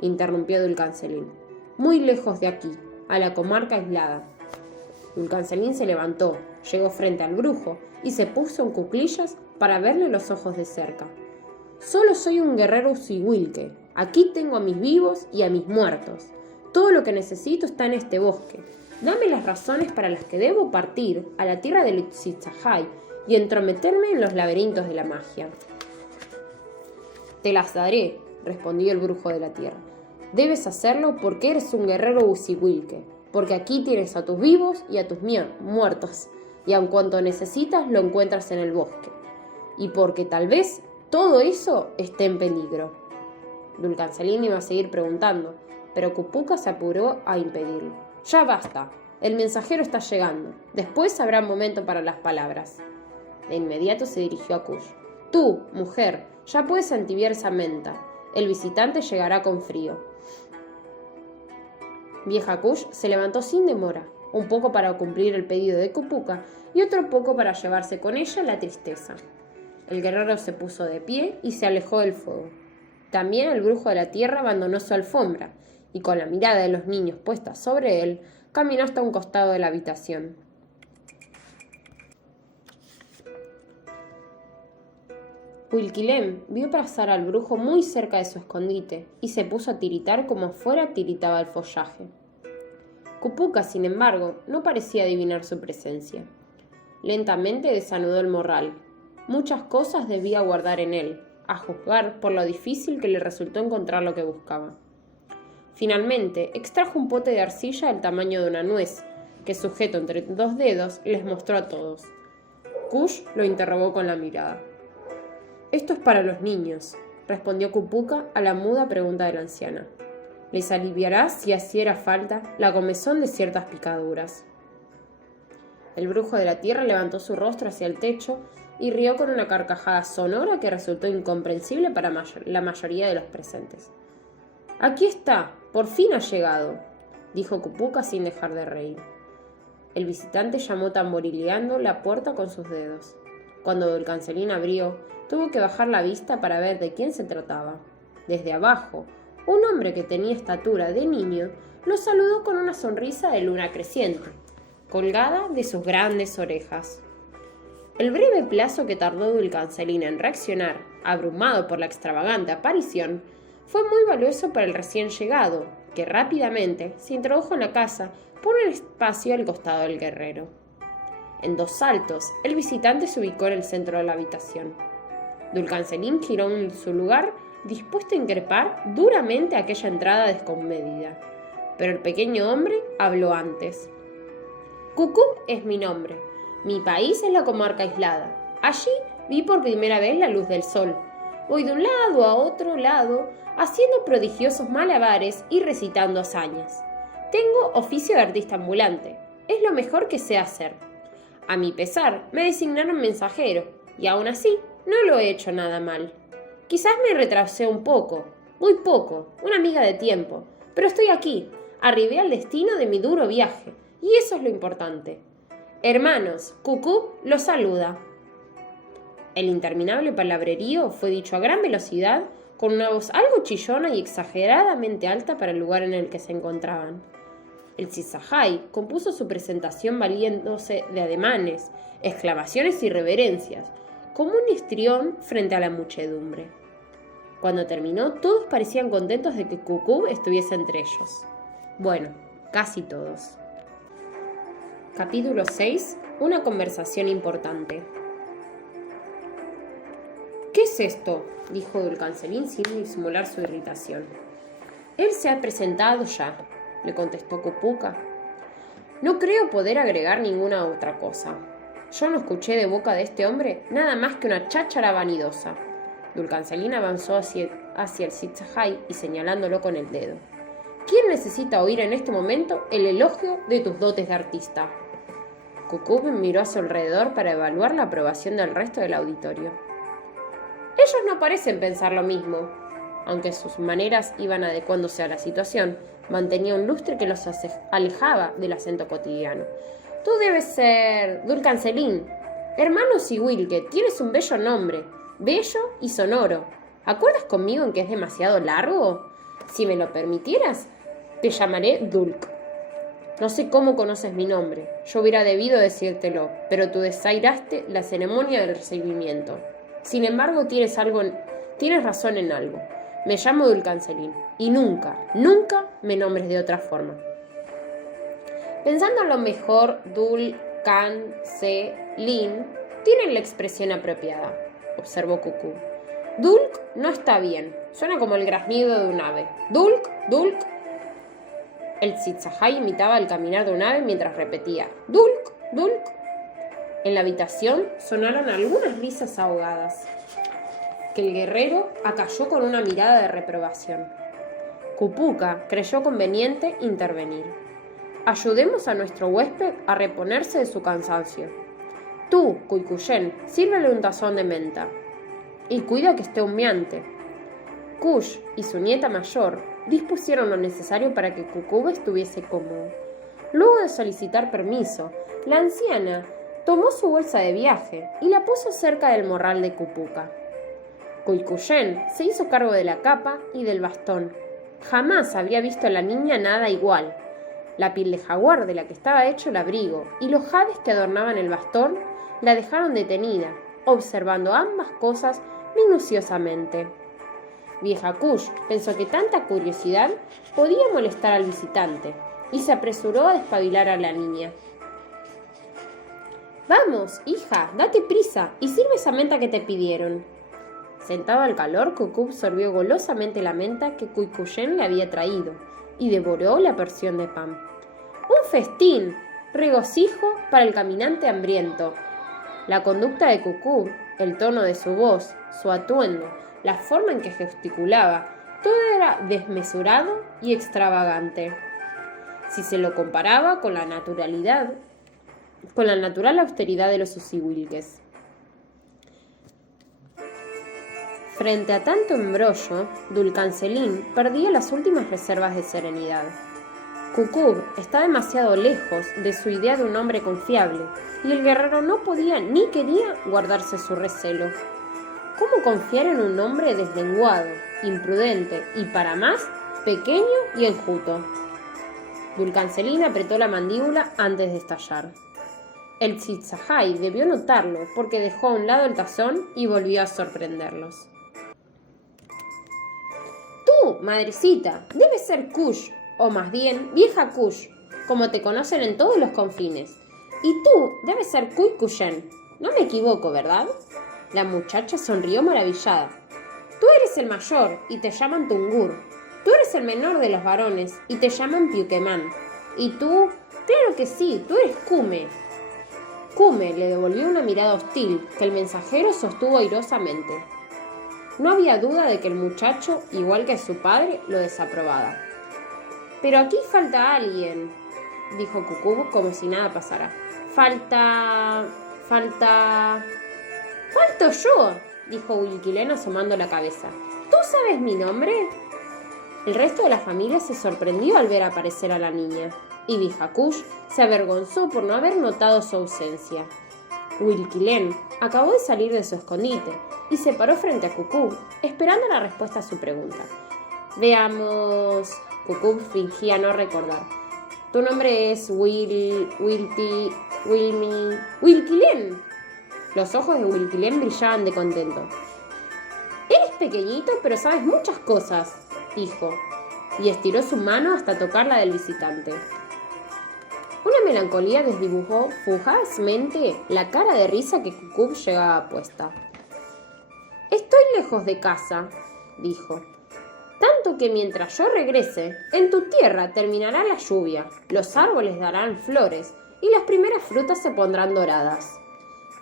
interrumpió Dulcancelín. «Muy lejos de aquí, a la comarca aislada». Dulcancelín se levantó, llegó frente al brujo y se puso en cuclillas para verle los ojos de cerca. «Solo soy un guerrero usihuilque. Aquí tengo a mis vivos y a mis muertos. Todo lo que necesito está en este bosque. Dame las razones para las que debo partir a la tierra de Zitzahai y entrometerme en los laberintos de la magia». «Te las daré», respondió el brujo de la tierra. Debes hacerlo porque eres un guerrero Usiwilke, porque aquí tienes a tus vivos y a tus muertos, y aun cuanto necesitas lo encuentras en el bosque, y porque tal vez todo eso esté en peligro. Dulcancelín iba a seguir preguntando, pero Cupuca se apuró a impedirlo. Ya basta, el mensajero está llegando, después habrá momento para las palabras. De inmediato se dirigió a Kush. Tú, mujer, ya puedes entibiar esa menta, el visitante llegará con frío. Vieja Kush se levantó sin demora, un poco para cumplir el pedido de Cupuca y otro poco para llevarse con ella la tristeza. El guerrero se puso de pie y se alejó del fuego. También el brujo de la tierra abandonó su alfombra y con la mirada de los niños puesta sobre él, caminó hasta un costado de la habitación. Huilquilem vio pasar al brujo muy cerca de su escondite y se puso a tiritar como afuera tiritaba el follaje. Cupuca, sin embargo, no parecía adivinar su presencia. Lentamente desanudó el morral. Muchas cosas debía guardar en él, a juzgar por lo difícil que le resultó encontrar lo que buscaba. Finalmente, extrajo un pote de arcilla del tamaño de una nuez, que sujeto entre 2 dedos les mostró a todos. Kush lo interrogó con la mirada. «Esto es para los niños», respondió Cupuca a la muda pregunta de la anciana. «Les aliviará, si así era falta, la comezón de ciertas picaduras». El brujo de la tierra levantó su rostro hacia el techo y rió con una carcajada sonora que resultó incomprensible para la mayoría de los presentes. «Aquí está, por fin ha llegado», dijo Cupuca sin dejar de reír. El visitante llamó tamborileando la puerta con sus dedos. Cuando Dulcancelín abrió, tuvo que bajar la vista para ver de quién se trataba. Desde abajo, un hombre que tenía estatura de niño lo saludó con una sonrisa de luna creciente, colgada de sus grandes orejas. El breve plazo que tardó Dulcancelín en reaccionar, abrumado por la extravagante aparición, fue muy valioso para el recién llegado, que rápidamente se introdujo en la casa por un espacio al costado del guerrero. En 2 saltos, el visitante se ubicó en el centro de la habitación. Dulcancelín giró en su lugar, dispuesto a increpar duramente aquella entrada descomedida. Pero el pequeño hombre habló antes. «Cucú es mi nombre. Mi país es la comarca aislada. Allí vi por primera vez la luz del sol. Voy de un lado a otro lado, haciendo prodigiosos malabares y recitando hazañas. Tengo oficio de artista ambulante. Es lo mejor que sé hacer. A mi pesar, me designaron mensajero, y aún así no lo he hecho nada mal. Quizás me retrasé un poco, muy poco, una miga de tiempo, pero estoy aquí, arribé al destino de mi duro viaje, y eso es lo importante. Hermanos, Cucú los saluda». El interminable palabrerío fue dicho a gran velocidad, con una voz algo chillona y exageradamente alta para el lugar en el que se encontraban. El Cisajay compuso su presentación valiéndose de ademanes, exclamaciones y reverencias, como un histrión frente a la muchedumbre. Cuando terminó, todos parecían contentos de que Cucú estuviese entre ellos. Bueno, casi todos. Capítulo 6. Una conversación importante. «¿Qué es esto?», dijo Dulcancelín sin disimular su irritación. «Él se ha presentado ya», le contestó Cupuca. «No creo poder agregar ninguna otra cosa. Yo no escuché de boca de este hombre nada más que una cháchara vanidosa». Dulcancelín avanzó hacia el Cisajay y señalándolo con el dedo. «¿Quién necesita oír en este momento el elogio de tus dotes de artista?». Cucú miró a su alrededor para evaluar la aprobación del resto del auditorio. Ellos no parecen pensar lo mismo. Aunque sus maneras iban adecuándose a la situación, mantenía un lustre que los alejaba del acento cotidiano. «Tú debes ser Dulcancelín, hermano Siwilke, tienes un bello nombre, bello y sonoro. ¿Acuerdas conmigo en que es demasiado largo? Si me lo permitieras, te llamaré Dulc. No sé cómo conoces mi nombre, yo hubiera debido decírtelo, pero tú desairaste la ceremonia del recibimiento. Sin embargo, tienes razón en algo. Me llamo Dulcancelín, y nunca me nombres de otra forma». Pensando a lo mejor, Dulcancelín tiene la expresión apropiada, observó Cucú. Dulk no está bien. Suena como el graznido de un ave. Dulk, Dulk. El Tzitzahai imitaba el caminar de un ave mientras repetía Dulk, Dulk. En la habitación sonaron algunas risas ahogadas, que el guerrero acalló con una mirada de reprobación. Kupuka creyó conveniente intervenir. Ayudemos a nuestro huésped a reponerse de su cansancio. Tú, Kuikuyen, sírvele un tazón de menta. Y cuida que esté humeante. Kush y su nieta mayor dispusieron lo necesario para que Kukub estuviese cómodo. Luego de solicitar permiso, la anciana tomó su bolsa de viaje y la puso cerca del morral de Kupuka. Kuikuyen se hizo cargo de la capa y del bastón. Jamás había visto a la niña nada igual. La piel de jaguar de la que estaba hecho el abrigo y los jades que adornaban el bastón la dejaron detenida, observando ambas cosas minuciosamente. Vieja Kush pensó que tanta curiosidad podía molestar al visitante y se apresuró a despabilar a la niña. «Vamos, hija, date prisa y sirve esa menta que te pidieron». Sentado al calor, Kukub sorbió golosamente la menta que Kuikuyen le había traído y devoró la porción de pan. ¡Un festín! Regocijo para el caminante hambriento. La conducta de Kukub, el tono de su voz, su atuendo, la forma en que gesticulaba, todo era desmesurado y extravagante. Si se lo comparaba con la natural austeridad de los Usiwilkes. Frente a tanto embrollo, Dulcancelín perdía las últimas reservas de serenidad. Kukub está demasiado lejos de su idea de un hombre confiable, y el guerrero no podía ni quería guardarse su recelo. ¿Cómo confiar en un hombre deslenguado, imprudente y, para más, pequeño y enjuto? Dulcancelín apretó la mandíbula antes de estallar. El Tzitzahai debió notarlo porque dejó a un lado el tazón y volvió a sorprenderlos. Tú, madrecita, debes ser Kush, o más bien vieja Kush, como te conocen en todos los confines. Y tú debes ser Kuikuyen. No me equivoco, ¿verdad? La muchacha sonrió maravillada. Tú eres el mayor y te llaman Tungur. Tú eres el menor de los varones y te llaman Piuquemán. Y tú, claro que sí, tú eres Kume. Kume le devolvió una mirada hostil que el mensajero sostuvo airosamente. No había duda de que el muchacho, igual que su padre, lo desaprobaba. Pero aquí falta alguien, dijo Kukub como si nada pasara. ¡Falto yo!, dijo Wilkilen asomando la cabeza. ¿Tú sabes mi nombre? El resto de la familia se sorprendió al ver aparecer a la niña, y vieja Kush se avergonzó por no haber notado su ausencia. Wilkilen acabó de salir de su escondite y se paró frente a Kukub, esperando la respuesta a su pregunta. Veamos... Kukub fingía no recordar. Tu nombre es Wilkilen. Los ojos de Wilkilen brillaban de contento. Eres pequeñito, pero sabes muchas cosas, dijo, y estiró su mano hasta tocar la del visitante. Una melancolía desdibujó fugazmente la cara de risa que Kukub llevaba puesta. Estoy lejos de casa, dijo. Tanto que mientras yo regrese, en tu tierra terminará la lluvia, los árboles darán flores y las primeras frutas se pondrán doradas.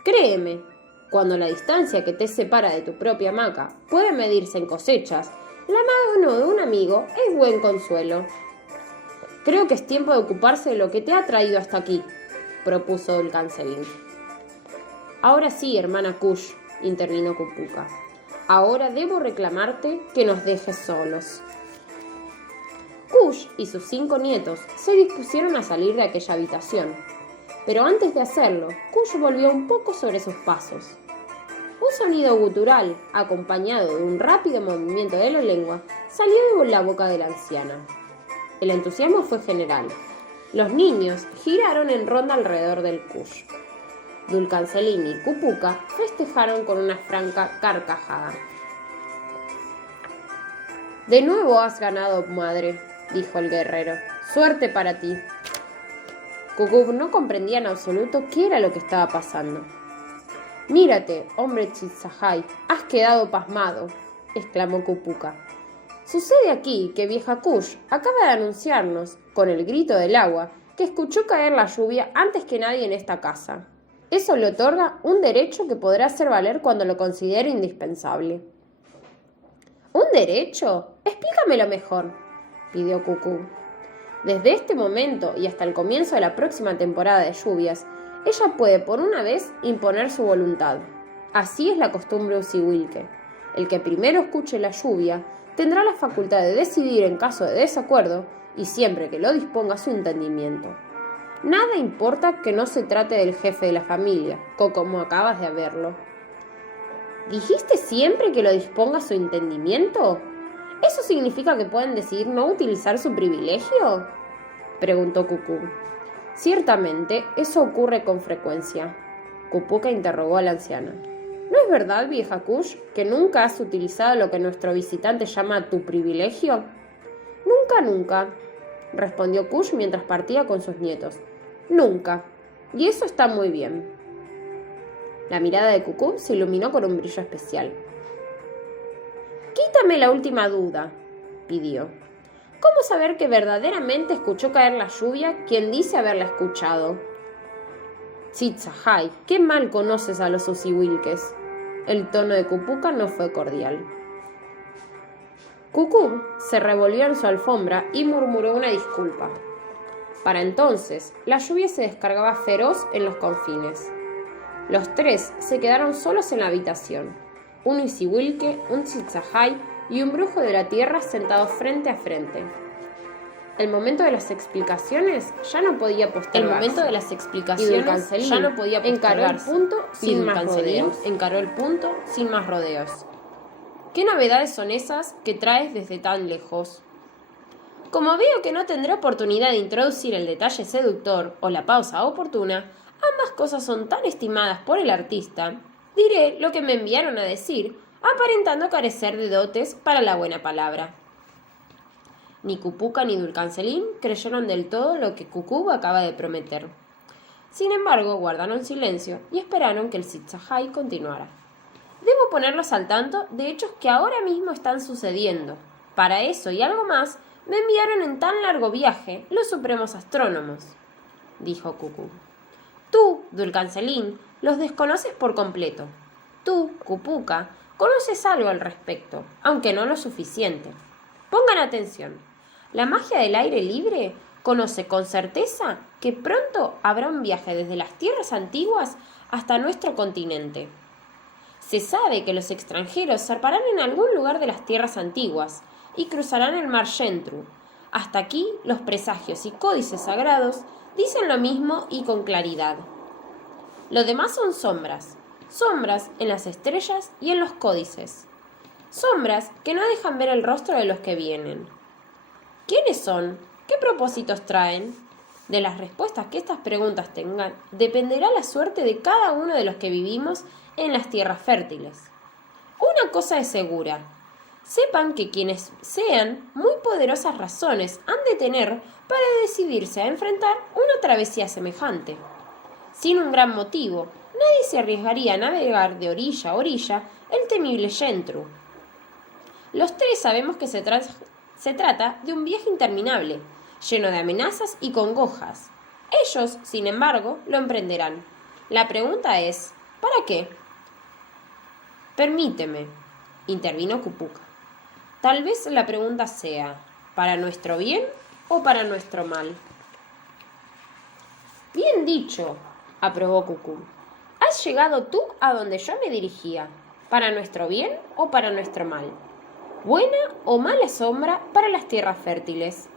Créeme, cuando la distancia que te separa de tu propia hamaca puede medirse en cosechas, la mano de un amigo es buen consuelo. Creo que es tiempo de ocuparse de lo que te ha traído hasta aquí, propuso el cancelín. Ahora sí, hermana Kush, intervino Kupuka. Ahora debo reclamarte que nos dejes solos. Kush y sus 5 nietos se dispusieron a salir de aquella habitación, pero antes de hacerlo, Kush volvió un poco sobre sus pasos. Un sonido gutural, acompañado de un rápido movimiento de la lengua, salió de la boca de la anciana. El entusiasmo fue general. Los niños giraron en ronda alrededor del Kush. Dulcancelín y Kupuka festejaron con una franca carcajada. De nuevo has ganado, madre, dijo el guerrero. Suerte para ti. Kukub no comprendía en absoluto qué era lo que estaba pasando. Mírate, hombre Chitzahai, has quedado pasmado, exclamó Kupuka. Sucede aquí que Vieja Kush acaba de anunciarnos, con el grito del agua, que escuchó caer la lluvia antes que nadie en esta casa. Eso le otorga un derecho que podrá hacer valer cuando lo considere indispensable. ¿Un derecho? Explícamelo mejor, pidió Cucú. Desde este momento y hasta el comienzo de la próxima temporada de lluvias, ella puede por una vez imponer su voluntad. Así es la costumbre usihuilque. El que primero escuche la lluvia tendrá la facultad de decidir en caso de desacuerdo y siempre que lo disponga su entendimiento. Nada importa que no se trate del jefe de la familia, como acabas de verlo. ¿Dijiste siempre que lo disponga su entendimiento? ¿Eso significa que pueden decidir no utilizar su privilegio?, preguntó Cucú. Ciertamente, eso ocurre con frecuencia, Kupuka interrogó a la anciana. ¿No es verdad, Vieja Kush, que nunca has utilizado lo que nuestro visitante llama tu privilegio? Nunca, respondió Kush mientras partía con sus nietos. Nunca. Y eso está muy bien. La mirada de Cucú se iluminó con un brillo especial. Quítame la última duda, pidió. ¿Cómo saber que verdaderamente escuchó caer la lluvia quien dice haberla escuchado? Chitzahai, qué mal conoces a los usihuilques. El tono de Kupuka no fue cordial. Cucú se revolvió en su alfombra y murmuró una disculpa. Para entonces, la lluvia se descargaba feroz en los confines. Los tres se quedaron solos en la habitación. Un usihuilque, un Chitzahai y un brujo de la tierra sentados frente a frente. El momento de las explicaciones ya no podía postergarse. Encaró el punto sin más rodeos. ¿Qué novedades son esas que traes desde tan lejos? Como veo que no tendré oportunidad de introducir el detalle seductor o la pausa oportuna, ambas cosas son tan estimadas por el artista, diré lo que me enviaron a decir, aparentando carecer de dotes para la buena palabra. Ni Kupuka ni Dulcancelín creyeron del todo lo que Cucú acaba de prometer. Sin embargo, guardaron silencio y esperaron que el Chitzahai continuara. Debo ponerlos al tanto de hechos que ahora mismo están sucediendo. Para eso y algo más, me enviaron en tan largo viaje los supremos astrónomos, dijo Cucú. Tú, Dulcancelín, los desconoces por completo. Tú, Kupuka, conoces algo al respecto, aunque no lo suficiente. Pongan atención. La magia del aire libre conoce con certeza que pronto habrá un viaje desde las tierras antiguas hasta nuestro continente. Se sabe que los extranjeros zarparán en algún lugar de las tierras antiguas y cruzarán el mar Yentru. Hasta aquí los presagios y códices sagrados dicen lo mismo y con claridad. Lo demás son sombras en las estrellas y en los códices. Sombras que no dejan ver el rostro de los que vienen. ¿Quiénes son? ¿Qué propósitos traen? De las respuestas que estas preguntas tengan, dependerá la suerte de cada uno de los que vivimos en las tierras fértiles. Una cosa es segura. Sepan que quienes sean, muy poderosas razones han de tener para decidirse a enfrentar una travesía semejante. Sin un gran motivo, nadie se arriesgaría a navegar de orilla a orilla el temible Yentru. Los tres sabemos que se trata de un viaje interminable, lleno de amenazas y congojas. Ellos, sin embargo, lo emprenderán. La pregunta es, ¿para qué? Permíteme, intervino Kupuka. Tal vez la pregunta sea, ¿para nuestro bien o para nuestro mal? Bien dicho, aprobó Cucú. Has llegado tú a donde yo me dirigía, ¿para nuestro bien o para nuestro mal? ¿Buena o mala sombra para las tierras fértiles?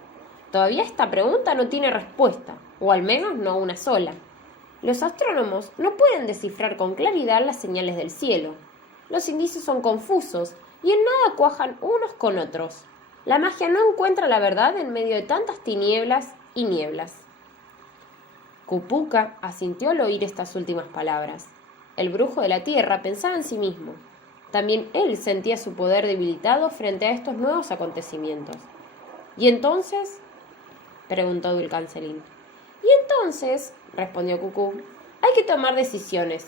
Todavía esta pregunta no tiene respuesta, o al menos no una sola. Los astrónomos no pueden descifrar con claridad las señales del cielo. Los indicios son confusos y en nada cuajan unos con otros. La magia no encuentra la verdad en medio de tantas tinieblas y nieblas. Kupuka asintió al oír estas últimas palabras. El brujo de la tierra pensaba en sí mismo. También él sentía su poder debilitado frente a estos nuevos acontecimientos. ¿Y entonces? Preguntó Dulcancelín. Y entonces, respondió Cucú, hay que tomar decisiones.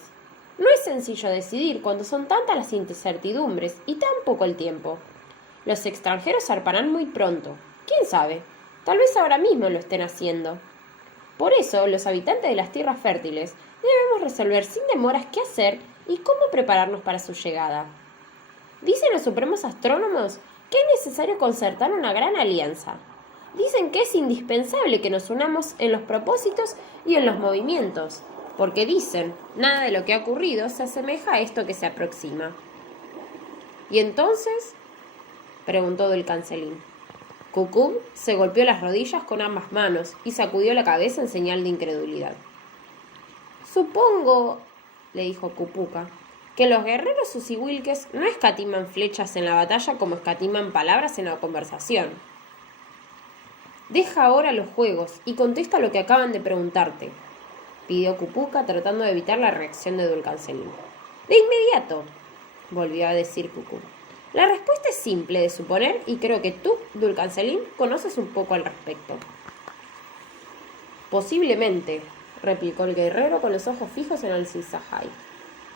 No es sencillo decidir cuando son tantas las incertidumbres y tan poco el tiempo. Los extranjeros zarparán muy pronto. ¿Quién sabe? Tal vez ahora mismo lo estén haciendo. Por eso, los habitantes de las tierras fértiles debemos resolver sin demoras qué hacer y cómo prepararnos para su llegada. Dicen los supremos astrónomos que es necesario concertar una gran alianza. Dicen que es indispensable que nos unamos en los propósitos y en los movimientos, porque dicen, nada de lo que ha ocurrido se asemeja a esto que se aproxima. ¿Y entonces?, preguntó Dulcancelín. Cucú se golpeó las rodillas con ambas manos y sacudió la cabeza en señal de incredulidad. Supongo, le dijo Cupuca, que los guerreros susihuilques no escatiman flechas en la batalla como escatiman palabras en la conversación. Deja ahora los juegos y contesta lo que acaban de preguntarte, pidió Cupuca tratando de evitar la reacción de Dulcancelín. De inmediato, volvió a decir Cucú. La respuesta es simple de suponer y creo que tú, Dulcancelín, conoces un poco al respecto. Posiblemente, replicó el guerrero con los ojos fijos en el Sisahai.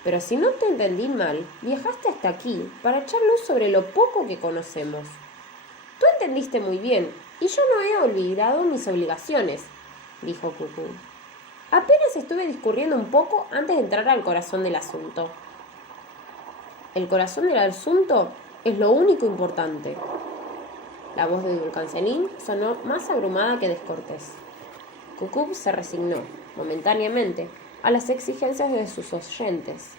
Pero si no te entendí mal, viajaste hasta aquí para echar luz sobre lo poco que conocemos. Tú entendiste muy bien, y yo no he olvidado mis obligaciones, dijo Cucú. Apenas estuve discurriendo un poco antes de entrar al corazón del asunto. El corazón del asunto es lo único importante. La voz de Dulcancelín sonó más abrumada que descortés. Cucú se resignó, momentáneamente, a las exigencias de sus oyentes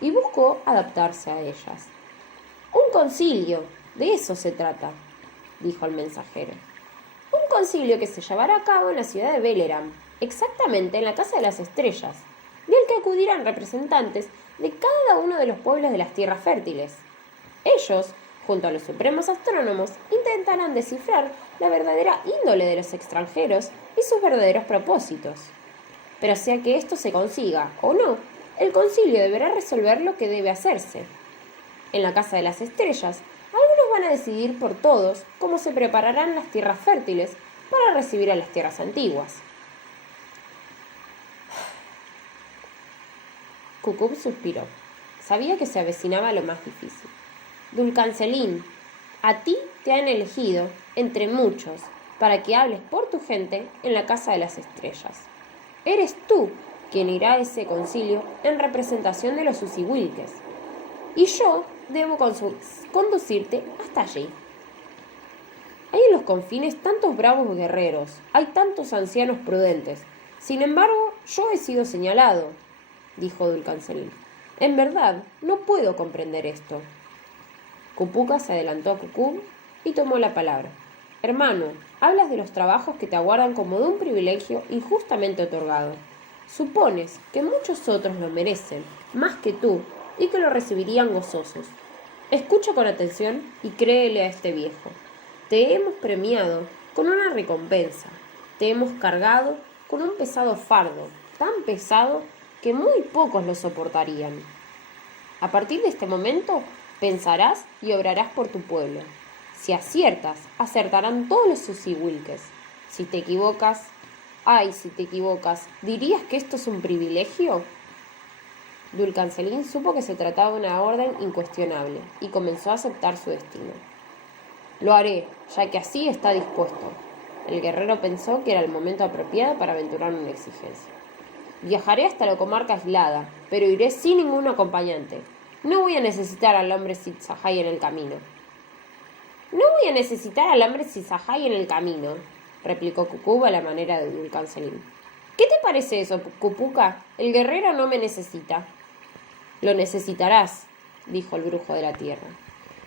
y buscó adaptarse a ellas. Un concilio, de eso se trata, dijo el mensajero. Un concilio que se llevará a cabo en la ciudad de Veleram, exactamente en la Casa de las Estrellas, y al que acudirán representantes de cada uno de los pueblos de las tierras fértiles. Ellos, junto a los supremos astrónomos, intentarán descifrar la verdadera índole de los extranjeros y sus verdaderos propósitos. Pero sea que esto se consiga o no, el concilio deberá resolver lo que debe hacerse. En la Casa de las Estrellas, algunos van a decidir por todos cómo se prepararán las tierras fértiles para recibir a las tierras antiguas. Cucú suspiró. Sabía que se avecinaba lo más difícil. Dulcancelín, a ti te han elegido, entre muchos, para que hables por tu gente en la Casa de las Estrellas. Eres tú quien irá a ese concilio en representación de los susihuilques, y yo debo conducirte hasta allí. Hay en los confines tantos bravos guerreros, hay tantos ancianos prudentes. Sin embargo, yo he sido señalado, dijo Dulcancelín. En verdad, no puedo comprender esto. Cupuca se adelantó a Cucú y tomó la palabra. Hermano, hablas de los trabajos que te aguardan como de un privilegio injustamente otorgado. Supones que muchos otros lo merecen, más que tú, y que lo recibirían gozosos. Escucha con atención y créele a este viejo. Te hemos premiado con una recompensa. Te hemos cargado con un pesado fardo, tan pesado que muy pocos lo soportarían. A partir de este momento, pensarás y obrarás por tu pueblo. Si aciertas, acertarán todos los susihuilques. Si te equivocas, si te equivocas, ¿dirías que esto es un privilegio? Dulcancelín supo que se trataba de una orden incuestionable y comenzó a aceptar su destino. Lo haré, ya que así está dispuesto. El guerrero pensó que era el momento apropiado para aventurar una exigencia. Viajaré hasta la comarca aislada, pero iré sin ningún acompañante. No voy a necesitar al hombre Sisahai en el camino. No voy a necesitar al hombre Sisahai en el camino, replicó Cucú a la manera de Dulcancelín. ¿Qué te parece eso, Cupuca? El guerrero no me necesita. Lo necesitarás, dijo el brujo de la tierra.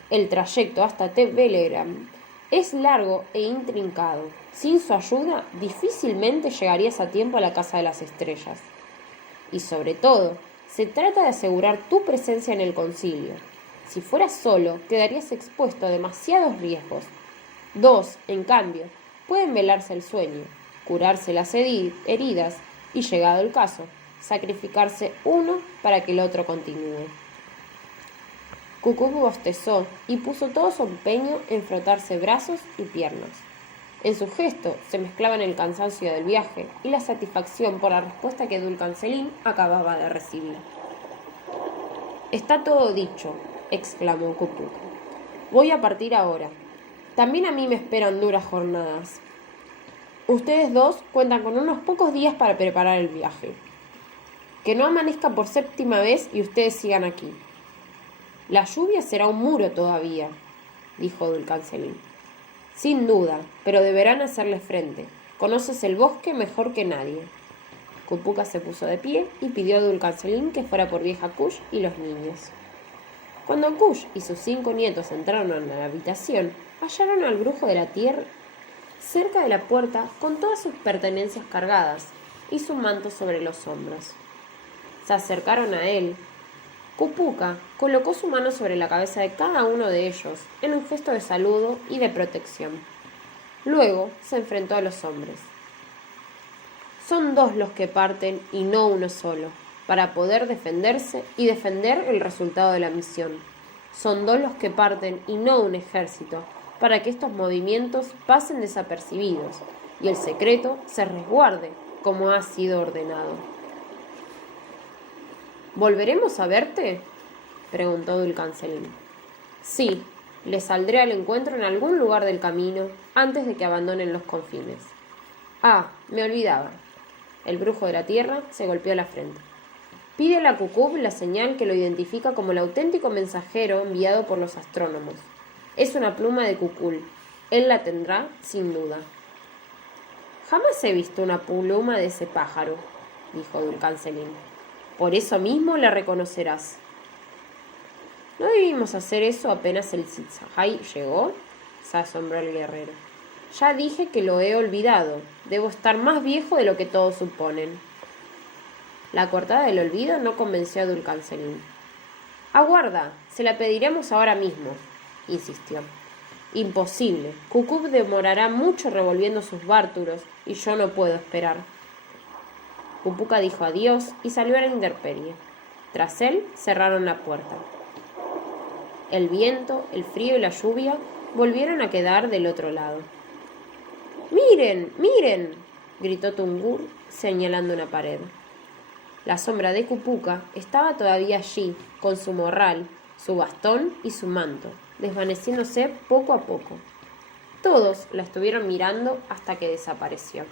El trayecto hasta Veleram es largo e intrincado. Sin su ayuda, difícilmente llegarías a tiempo a la Casa de las Estrellas. Y sobre todo, se trata de asegurar tu presencia en el concilio. Si fueras solo, quedarías expuesto a demasiados riesgos. Dos, en cambio, pueden velarse el sueño, curarse las heridas y, llegado el caso, sacrificarse uno para que el otro continúe. Cucú bostezó y puso todo su empeño en frotarse brazos y piernas. En su gesto se mezclaban el cansancio del viaje y la satisfacción por la respuesta que Dulcancelín acababa de recibir. Está todo dicho, exclamó Cupuca. Voy a partir ahora. También a mí me esperan duras jornadas. Ustedes dos cuentan con unos pocos días para preparar el viaje. Que no amanezca por 7ª vez y ustedes sigan aquí. La lluvia será un muro todavía, dijo Dulcancelín. Sin duda, pero deberán hacerle frente. Conoces el bosque mejor que nadie. Cupuca se puso de pie y pidió a Dulcancelín que fuera por vieja Kush y los niños. Cuando Kush y sus 5 nietos entraron en la habitación, hallaron al brujo de la tierra cerca de la puerta con todas sus pertenencias cargadas y su manto sobre los hombros. Se acercaron a él. Cupuca colocó su mano sobre la cabeza de cada uno de ellos en un gesto de saludo y de protección. Luego se enfrentó a los hombres. Son 2 los que parten y no uno solo, para poder defenderse y defender el resultado de la misión. Son 2 los que parten y no un ejército, para que estos movimientos pasen desapercibidos y el secreto se resguarde como ha sido ordenado. ¿Volveremos a verte?, preguntó Dulcancelín. Sí, les saldré al encuentro en algún lugar del camino antes de que abandonen los confines. Ah, me olvidaba. El brujo de la tierra se golpeó la frente. Pídele a Cucub la señal que lo identifica como el auténtico mensajero enviado por los astrónomos. Es una pluma de Cucul. Él la tendrá, sin duda. Jamás he visto una pluma de ese pájaro, dijo Dulcancelín. Por eso mismo la reconocerás. ¿No debimos hacer eso apenas el Zitzahai llegó?, se asombró el guerrero. Ya dije que lo he olvidado. Debo estar más viejo de lo que todos suponen. La cortada del olvido no convenció a Dulcancelín. Aguarda, se la pediremos ahora mismo, insistió. Imposible. Cucub demorará mucho revolviendo sus bárturos y yo no puedo esperar. Cupuca dijo adiós y salió a la intemperie. Tras él cerraron la puerta. El viento, el frío y la lluvia volvieron a quedar del otro lado. ¡Miren! ¡Miren!, gritó Tungur, señalando una pared. La sombra de Cupuca estaba todavía allí, con su morral, su bastón y su manto, desvaneciéndose poco a poco. Todos la estuvieron mirando hasta que desapareció.